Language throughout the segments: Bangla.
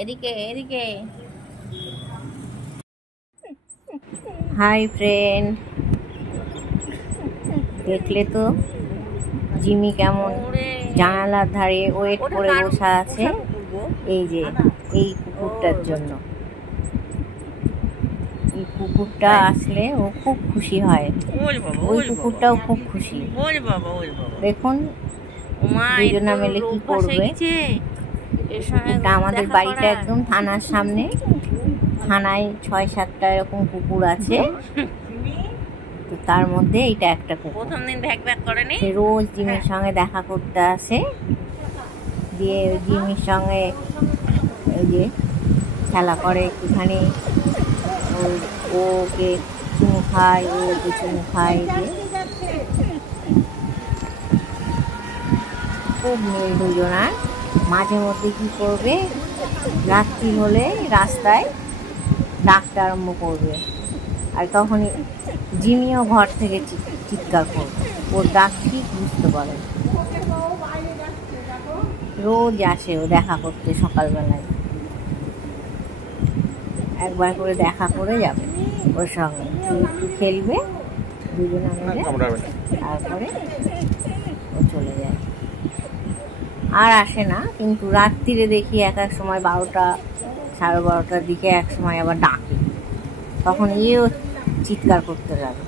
এদিকে এদিকে। হাই ফ্রেন্ড, দেখলে তো জিমি কেমন জানালার ধারে ওয়েট করে বসা আছে এই যে এই কুকুরটার জন্য। এই কুকুরটা আসলে ও খুব খুশি হয়, ওই কুকুরটাও খুব খুশি। দেখুন দুজনা মিলে কি করবে। কুকুরটা আমাদের বাড়িটা একদম থানার সামনে, থানায় 6-7টা এরকম কুকুর আছে, তো তার মধ্যে এইটা একটা কুকুর। প্রথম দিন ভ্যাক ভ্যাক করেনি, রোজ জিমির সঙ্গে দেখা করতে আসে, দিয়ে জিমির সঙ্গে এই যে খেলা করে একটুখানি, ওকে চুমু খায়, ও ওকে চুমু খায়। খুব মিল দুজনার। মাঝে মধ্যে কি করবে, রাত্রি হলে রাস্তায় ডাকতে আরম্ভ করবে, আর তখনই জিমিও ঘর থেকে চিৎকার করবে। ওর ডাক ঠিক বুঝতে পারে। রোজ আসে ও দেখা করতে সকালবেলায়, একবার করে দেখা করে যাবে ওর সঙ্গে, একটু খেলবে দুজনে মিলে, তারপরে ও চলে যায়। আর আসে না, কিন্তু রাত্রিরে দেখি এক এক সময় 12টা 12:30টার দিকে এক সময় আবার ডাকে, তখন এও চিৎকার করতে লাগে,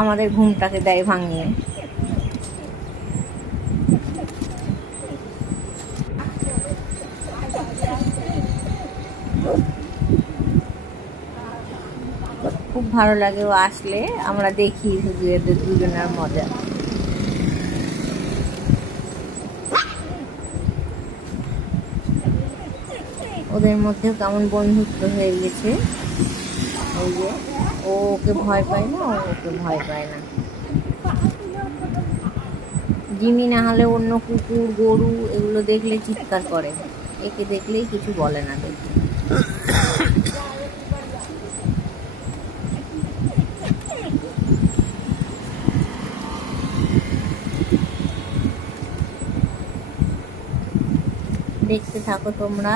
আমাদের ঘুমটাকে দেয় ভাঙিয়ে। খুব ভালো লাগে ও আসলে, আমরা দেখি শুধু এদের দুজনের মজা। ওদের মধ্যেও কেমন বন্ধুত্ব হয়ে গেছে। ওই যে ও ওকে ভয় পায় না, ও ওকে ভয় পায় না। জিমি না হলে অন্য কুকুর গরু এগুলো দেখলে চিৎকার করে, একে দেখলেই কিছু বলে না। দেখতে থাকো তোমরা।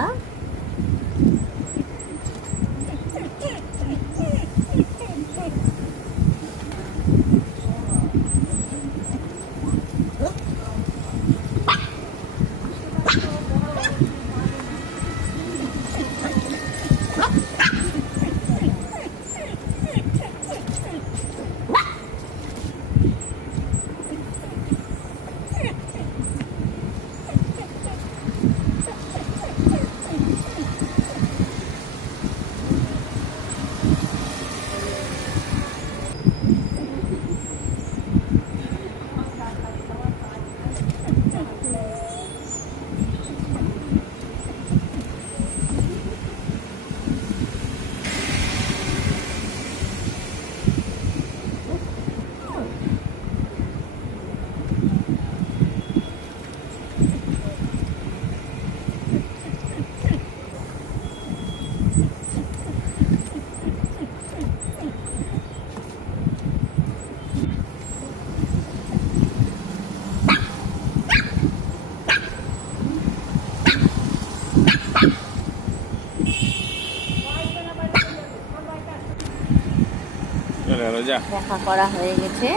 দেখা করা হয়ে গেছে,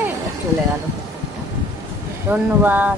চলে গেল। ধন্যবাদ।